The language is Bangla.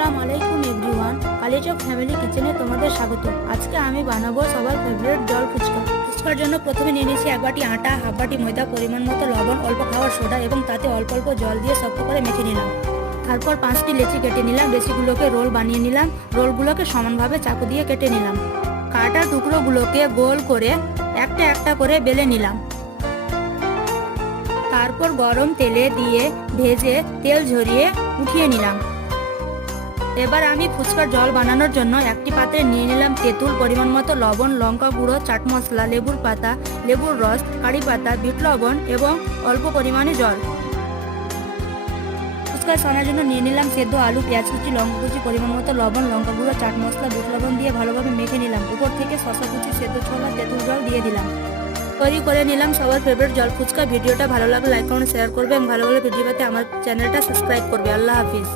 আসসালামু আলাইকুম এভরিওয়ান, কালিচক ফ্যামিলি কিচেনে তোমাদের স্বাগত। আজকে আমি বানাবো সবার ফেভারিট জল ফুচকা। ফুচকার জন্য প্রথমে নিয়ে নিয়েছি 1 বাটি আটা, হাফ বাটি ময়দা, পরিমাণ মতো লবণ, অল্প খাওয়ার সোডা এবং তাতে অল্প অল্প জল দিয়ে শক্ত করে মেখে নিলাম। তারপর 5টি লেচি কেটে নিলাম। লেচিগুলোকে রোল বানিয়ে নিলাম। রোলগুলোকে সমানভাবে চাকু দিয়ে কেটে নিলাম। কাটা টুকরোগুলোকে গোল করে একটা একটা করে বেলে নিলাম। তারপর গরম তেলে দিয়ে ভেজে তেল ঝরিয়ে উঠিয়ে নিলাম। এবার আমি ফুচকার জল বানানোর জন্য একটি পাত্রে নিয়ে নিলাম তেঁতুল, পরিমাণ মতো লবণ, লঙ্কা গুঁড়ো, চাট মশলা, লেবুর পাতা, লেবুর রস, কারি পাতা, বিট লবণ এবং অল্প পরিমাণে জল। ফুচকা ছানার জন্য নিয়ে নিলাম সেদ্ধ আলু, পেঁয়াজ কুচি, লঙ্কা কুচি, পরিমাণ মতো লবণ, লঙ্কা গুঁড়ো, চাট মশলা, বিট লবণ দিয়ে ভালোভাবে মেখে নিলাম। উপর থেকে শসা কুচি, সেদ্ধ ছোলা, তেঁতুল জল দিয়ে দিলাম। তৈরি করে নিলাম সবার ফেভারিট জল ফুচকা। ভিডিওটা ভালো লাগলে লাইক, কমেন্ট, শেয়ার করবে এবং ভালো ভালো ভিডিও পেতে আমার চ্যানেলটা সাবস্ক্রাইব করবে। আল্লাহ হাফিজ।